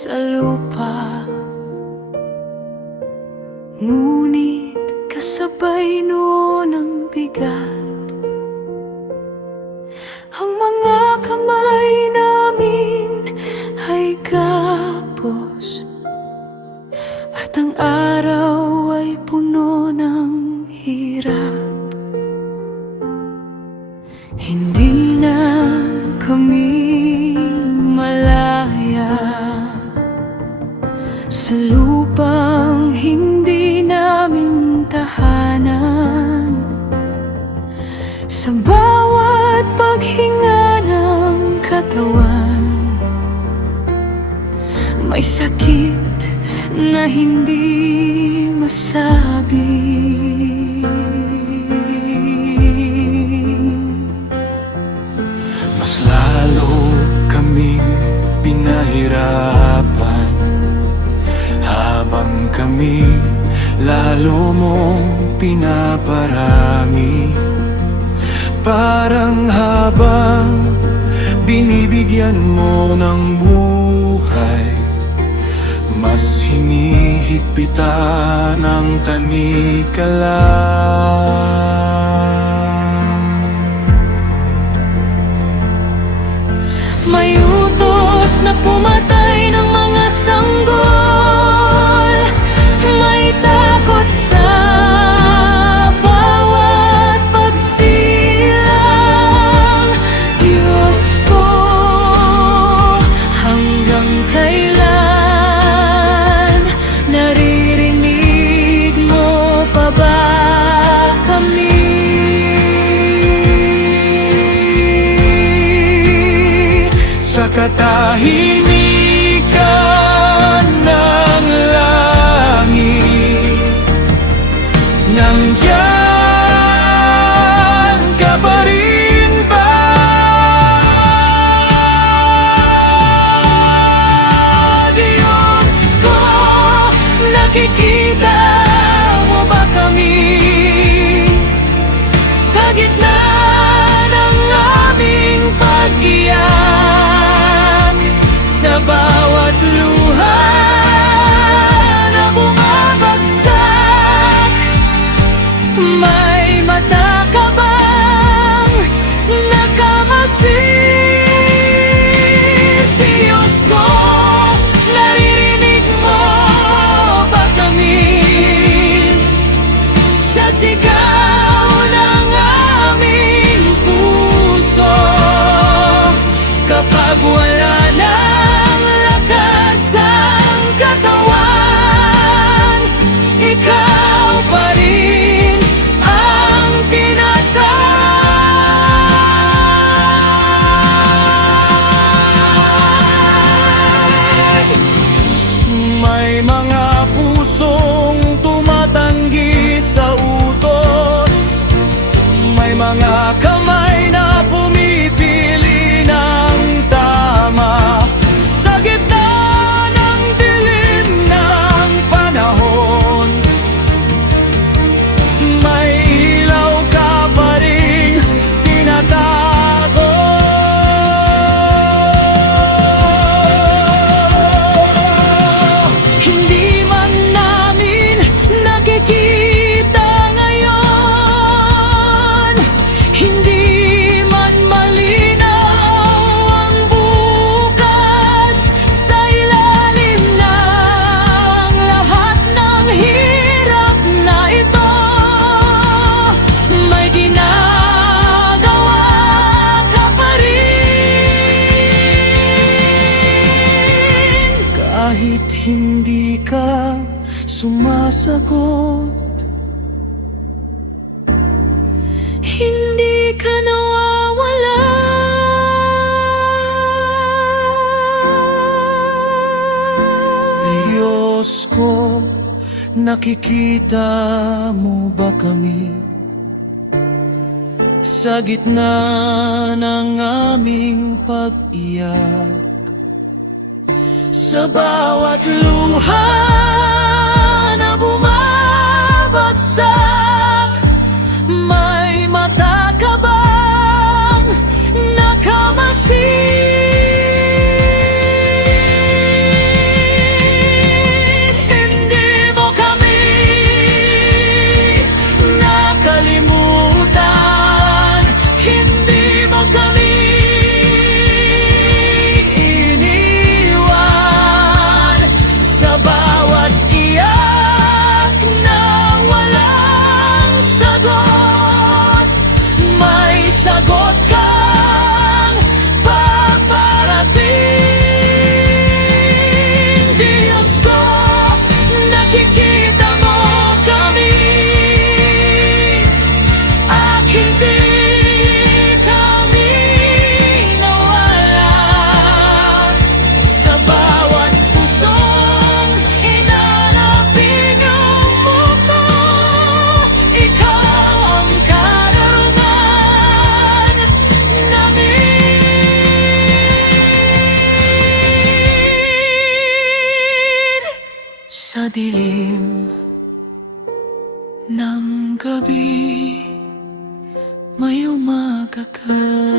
sa lupa. Ngunit kasabay noon ang bigat, ang mga kamay namin ay kapos, at ang araw ay puno ng hirap. Hindi na kami malaya sa lupang hindi namin tahanan. Sa bawat paghinga ng katawan, may sakit na hindi masabi. Mas lalo kaming pinahirapan, habang kami lalo mong pinaparami. Parang habang binibigyan mo ng buhay, mas hinihigpitan ang tanikalan. May utos na pumatay ng mga sanggol, may takot sa bawat pagsilang. Diyos ko, hanggang kailan? Naririnig mo pa ba kami? Sa katahimikan ng langit, nandyan ka pa rin ba? Diyos ko, nakikita mo ba kami sa gitna ng aming pag-iyak? Sa bawat luha na bumabagsak, may mata ka bang nakamasid? Diyos ko, naririnig mo ba kami sa sigaw ng aming puso? Kapag wala na katawan, ikaw pa rin ang tinatawag. May mga pusong tumatanggi sa utos, may mga kamay na pumipili ng tama. Sa gitna ng dilim ng panahon, may ilaw ka pa rin tinatago. Hindi man namin nakikita ngayon, hindi man malinaw ang bukas, sa ilalim ng lahat ng hirap na ito, may ginagawa ka pa rin. Kahit hindi ka sumasagot, hindi ka nawawala. Diyos ko, nakikita mo ba kami sa gitna ng aming pag-iyak? Sa bawat luha na bumabagsak, may mata ka bang nakamasid? dilim ng gabi, may umaga ka